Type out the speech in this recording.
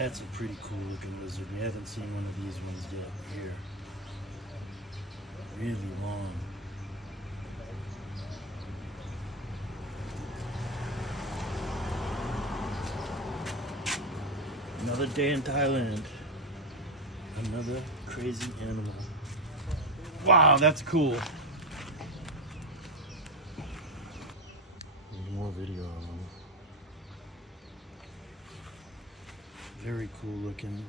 That's a pretty cool looking lizard. We haven't seen one of these ones yet here. Really long. Another day in Thailand. Another crazy animal. Wow, that's cool. There's more video of them. Very cool looking.